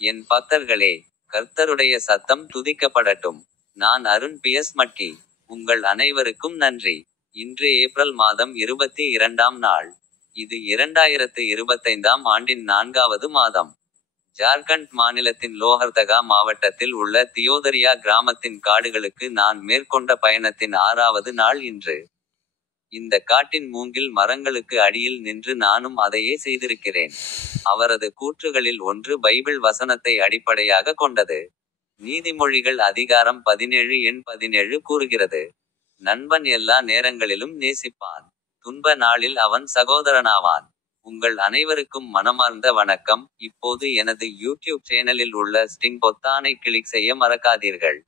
என் பக்தர்களே, கர்த்தருடைய சத்தம் துதிக்கப்படட்டும். நான் அருண் பியஸ் மட்கி. உங்கள் அனைவருக்கும் நன்றி. இன்று ஏப்ரல் மாதம் 22ஆம் நாள். இது 2025ஆம் ஆண்டின் 4வது மாதம். ஜார்க்கண்ட் மாநிலத்தின் லோஹர்தகா மாவட்டத்தில் உள்ள தியோதரியா கிராமத்தின் காடுகளுக்கு நான் மேற்கொண்ட பயணத்தின் 6வது நாள் இன்று. இந்த காட்டின் மூங்கில் மரங்களுக்கு அடியில் நின்று நானும் அதையே செய்திருக்கிறேன். அவரது கூற்றுகளில் ஒன்று பைபிள் வசனத்தை அடிப்படையாக கொண்டது. நீதிமொழிகள் அதிகாரம் 17 எண் 17 கூறுகிறது. நண்பன் எல்லா நேரங்களிலும் நேசிப்பான். துன்ப நாளில் அவன் சகோதரனாவான். உங்கள் அனைவருக்கும் மனமார்ந்த வணக்கம். இப்போது எனது யூடியூப் சேனலில் உள்ள ஸ்டிங் பொத்தானை கிளிக் செய்ய மறக்காதீர்கள்.